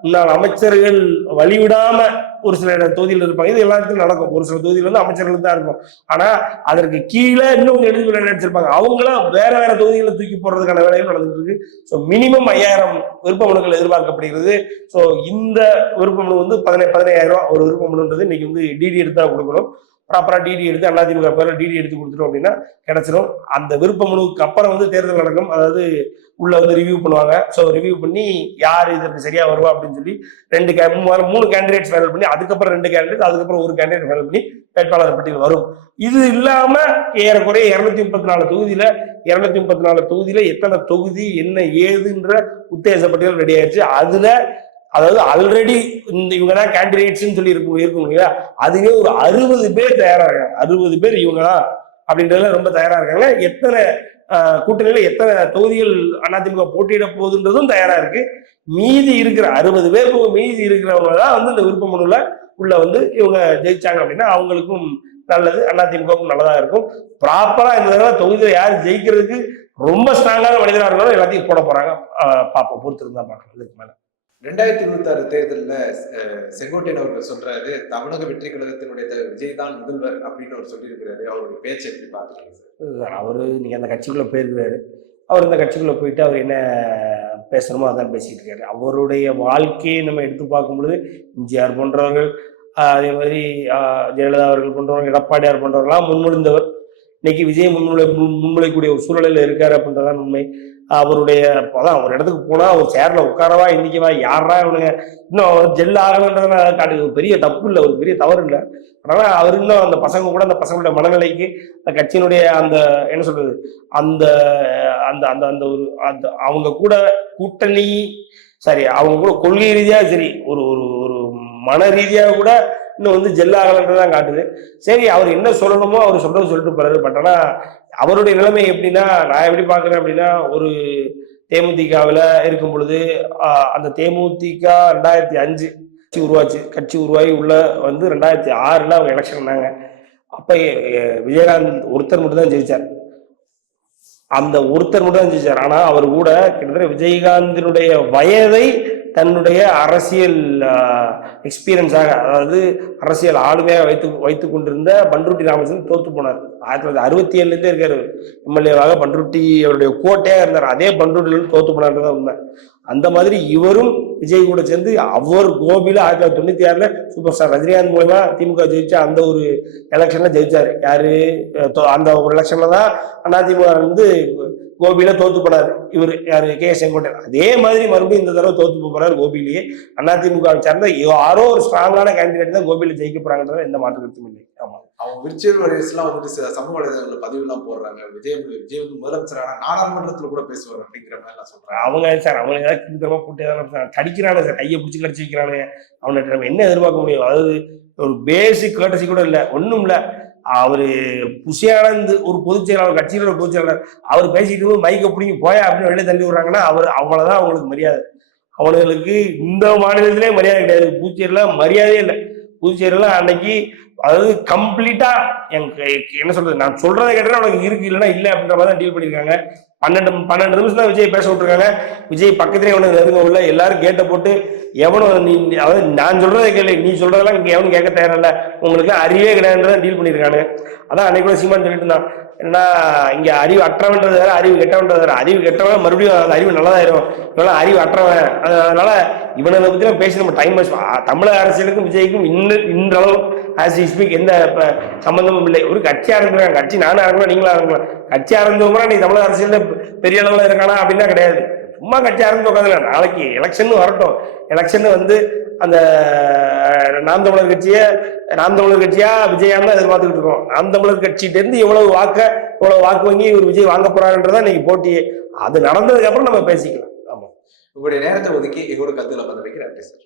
முன்னாள் அமைச்சர்கள் வழிவிடாம ஒரு சில தொகுதியில் இருப்பாங்க. இது எல்லாத்துக்கும் நடக்கும். ஒரு சில தொகுதியில் வந்து அமைச்சர்கள் தான் இருக்கும். ஆனா அதற்கு கீழே இன்னும் எழுதி நினைச்சிருப்பாங்க, அவங்களாம் வேற தொகுதிகளை தூக்கி போடுறதுக்கான வேலைகள் நடந்துட்டு இருக்கு. ஸோ மினிமம் 5000 விருப்ப மனுக்கள் எதிர்பார்க்கப்படுகிறது. ஸோ இந்த விருப்ப மனு வந்து 15,000 ஒரு விருப்ப மனுன்றது இன்னைக்கு வந்து டிடி எடுத்தா கொடுக்கணும். ப்ராப்பரா டிடி எடுத்து அதிமுக பேர்ல டிடி எடுத்து கொடுத்துட்டோம் அப்படின்னா கிடைச்சிடும். அந்த விருப்ப மனுவுக்கு அப்புறம் வந்து தேர்தல் நடக்கும். அதாவது உள்ள வந்து ரிவ்யூ பண்ணுவாங்க. ஸோ ரிவ்யூ பண்ணி யார் இதற்கு சரியா வருவா அப்படின்னு சொல்லி 3 கேண்டிடேட்ஸ் ஃபைனல் பண்ணி, அதுக்கப்புறம் 2 கேண்டிடேட், அதுக்கப்புறம் ஒரு கேண்டிடேட் ஃபைனல் பண்ணி வேட்பாளர் பட்டியல் வரும். இது இல்லாம ஏறக்குறைய 234 தொகுதியில எத்தனை தொகுதி என்ன ஏதுன்ற உத்தேச பட்டியல் ரெடி ஆயிடுச்சு. அதுல அதாவது ஆல்ரெடி இவங்கதான் கேண்டிடேட்ஸ் சொல்லி இருக்கும் இல்லையா, அதுவே ஒரு 60 பேர் தயாரா இருக்காங்க. 60 பேர் இவங்கதான் அப்படின்றதுல ரொம்ப தயாரா இருக்காங்க. எத்தனை கூட்டணியில எத்தனை தொகுதிகள் அதிமுக போட்டியிட போகுதுன்றதும் தயாரா இருக்கு. மீதி இருக்கிற 60 பேருக்கு மீதி இருக்கிறவங்க தான் வந்து இந்த விருப்ப மனுல உள்ள வந்து இவங்க ஜெயிச்சாங்க அப்படின்னா அவங்களுக்கும் நல்லது, அதிமுகவுக்கும் நல்லதா இருக்கும். ப்ராப்பரா இந்த தடவை தொகுதியில யார் ஜெயிக்கிறதுக்கு ரொம்ப ஸ்ட்ராங்கான மனிதராக இருந்தாலும் எல்லாத்தையும் போட போறாங்க. பார்ப்போம், பொறுத்திருந்தா பார்க்கலாம். இதுக்கு மேல 2026 தேர்தலில் செங்கோட்டையன் அவர்கள் சொல்றாரு, தமிழக வெற்றி கழகத்தினுடைய விஜய் தான் முதல்வர் அப்படின்னு அவர் சொல்லியிருக்கிறாரு. அவருடைய பேச்சை எப்படி பார்த்துருக்கீங்க சார்? அவரு இன்னைக்கு அந்த கட்சிக்குள்ள போயிருக்கிறாரு. அவர் இந்த கட்சிக்குள்ள போயிட்டு அவர் என்ன பேசணுமோ அதான் பேசிட்டு இருக்காரு. அவருடைய வாழ்க்கையை நம்ம எடுத்து பார்க்கும் பொழுது எம்ஜிஆர் போன்றவர்கள், அதே மாதிரி ஜெயலலிதா அவர்கள் போன்றவர்கள், எடப்பாடியார் போன்றவர்கள்லாம் முன்மொழிந்தவர். இன்னைக்கு விஜய் முன்மொழிக்கூடிய ஒரு சூழலில் இருக்காரு அப்படின்றதான் உண்மை. அவருடைய அதான் ஒரு இடத்துக்கு போனா ஒரு சேர்ல உட்காரவா எந்திக்கவா யாரா இவனுங்க இன்னும் ஜெல் ஆகலன்றதுனா காட்டு பெரிய தப்பு இல்லை, ஒரு பெரிய தவறு இல்லை. அதனால அவர் இன்னும் அந்த பசங்க கூட அந்த பசங்களுடைய மனநிலைக்கு அந்த கட்சியினுடைய அந்த என்ன சொல்றது அந்த அந்த அந்த அந்த ஒரு அந்த அவங்க கூட கூட்டணி சரி, அவங்க கூட கொள்கை ரீதியா சரி, ஒரு ஒரு ஒரு மன ரீதியாக கூட இன்னும் வந்து ஜெல்லாகலன்றதான் காட்டுது. சரி, அவர் என்ன சொல்லணுமோ அவர் சொல்லிட்டு போறாரு. பட் ஆனா அவருடைய நிலைமை எப்படின்னா, நான் எப்படி பாக்குறேன் அப்படின்னா, ஒரு தேமுதிகவில் இருக்கும் பொழுது அந்த தேமுதிக 2005 கட்சி உருவாகி உள்ள வந்து 2006 அவங்க எலெக்ஷன் பண்ணாங்க. அப்ப விஜயகாந்த் ஒருத்தர் மட்டும் தான் ஜெயிச்சார். அந்த ஒருத்தர் மட்டும் தான் ஜெயிச்சார். ஆனா அவர் கூட கிட்டத்தட்ட விஜயகாந்தினுடைய வயதை தன்னுடைய அரசியல் எக்ஸ்பீரியன்ஸாக, அதாவது அரசியல் ஆளுமையாக வைத்துக் கொண்டிருந்த பண்ருட்டி ராமச்சந்திரன் தோத்து போனார். 1967 இருக்காரு எம்எல்ஏவாக. பண்ருட்டி அவருடைய கோட்டையாக இருந்தார். அதே பண்ருட்டிலிருந்து தோத்து போனார்ன்றதான் உண்மை. அந்த மாதிரி இவரும் விஜய் கூட சேர்ந்து அவர் கோபியில 1996 சூப்பர் ஸ்டார் ரஜினிகாந்த் மூலமா திமுக ஜெயிச்சா அந்த ஒரு எலெக்ஷன்ல ஜெயிச்சாரு. யாரு அந்த ஒரு எலெக்ஷன்ல தான் அதிமுக வந்து கோபியில தோத்து போனாரு. இவர் யாரு கே செங்கோட்டையன். அதே மாதிரி மறுபடியும் இந்த தடவை தோத்து போறாரு கோபிலேயே. அதிமுக சேர்ந்த யாரோ ஒரு ஸ்ட்ராங்கான கேண்டிடேட் தான் கோபியில ஜெயிக்க போறாங்கன்றத எந்த மாற்று கருத்தும் இல்லை. ஆமா, அவங்க விர்ச்சுவல் வாரியர்ஸ் எல்லாம் வந்துட்டு சமூக வலைதளங்கள்ல பதிவு எல்லாம் போடுறாங்க. விஜய் வந்து முதலமைச்சரான நாடாளுமன்றத்துல கூட பேசுவார் அப்படிங்கிற மாதிரி நான் சொல்றேன். அவங்க சார் அவங்க ஏதாவது கிட்டத்தமா போட்டு கடிக்கிறானு சார், கையை பிடிச்சி கடிச்சு வைக்கிறானு. அவன்கிட்ட நம்ம என்ன எதிர்பார்க்க முடியும்? அதாவது ஒரு பேசிக் கேட்டசி கூட இல்லை, ஒன்றும் இல்லை. அவரு புஷியானந்த் ஒரு பொதுச் செயலாளர், கட்சியில ஒரு பொதுச் செயலாளர், அவர் பேசிட்டு மைக்கை பிடிங்கி போயா அப்படின்னு வெளியே தள்ளி விடுறாங்கன்னா அவங்களதான் அவங்களுக்கு மரியாதை. அவனுங்களுக்கு இந்த மாநிலத்திலே மரியாதை கிடையாது. புதுச்சேரியில மரியாதையே இல்லை. புதுச்சேரியில அன்னைக்கு அதாவது கம்ப்ளீட்டா என்ன சொல்றது, நான் சொல்றதை கேட்டா உனக்கு இருக்கு இல்லைன்னா இல்லை அப்படின்ற மாதிரி தான் டீல் பண்ணியிருக்காங்க. 12 நிமிஷம் தான் விஜய் பேச விட்டுருக்காங்க. விஜய் பக்கத்திலே எவனும் நெருங்க உள்ள எல்லாரும் கேட்ட போட்டு எவனும் நீ அதாவது நான் சொல்றதை கேள்வி, நீ சொல்றதெல்லாம் இங்க எவனும் கேட்க தயாரில்ல, உங்களுக்கு அறிவே கிடையாதுன்றதான் டீல் பண்ணியிருக்காங்க. அதான் அன்னைக்கு கூட சீமான் சொல்லிட்டு இருந்தான், ஏன்னா இங்க அறிவு அற்றவன்றது வேற, அறிவு கெட்டவன்றது வேற. அறிவு கெட்டவன் மறுபடியும் அந்த அறிவு நல்லதாயிரும், இவெல்லாம் அறிவு அற்றவன். அதனால இவனை பத்தி பேசி நம்ம டைம் வேஸ்ட். தமிழக அரசியலுக்கும் விஜய்க்கும் இன்றளவு ஆஸ் ஸ்பீக் எந்த சம்பந்தமும் இல்லை. ஒரு கட்சி ஆரம்பிக்கிறாங்க, கட்சி நானும் ஆரம்பிக்கலாம் நீங்களும் ஆரம்பிக்கலாம். கட்சி ஆரம்பிச்சவங்க நீ தமிழக அரசியல பெரிய அளவுல இருக்கானா அப்படின்னா கிடையாது. சும்மா கட்சி ஆரம்பிச்சு உட்காந்துல, நாளைக்கு எலெக்ஷன் வரட்டும். எலெக்ஷன் வந்து அந்த நாம் தமிழர் கட்சியா விஜயான்னு எதிர்பார்த்துக்கிட்டு இருக்கோம். நாம் தமிழர் கட்சியிட்ட இருந்து எவ்வளவு வாக்கு வங்கி ஒரு விஜய் வாங்க போறாருன்றதான் இன்னைக்கு போட்டியே. அது நடந்ததுக்கு அப்புறம் நம்ம பேசிக்கலாம். ஆமா, உங்களுடைய நேரத்தை ஒதுக்கி எங்களோட கருத்துல வந்து வைக்கிறேன் சார்.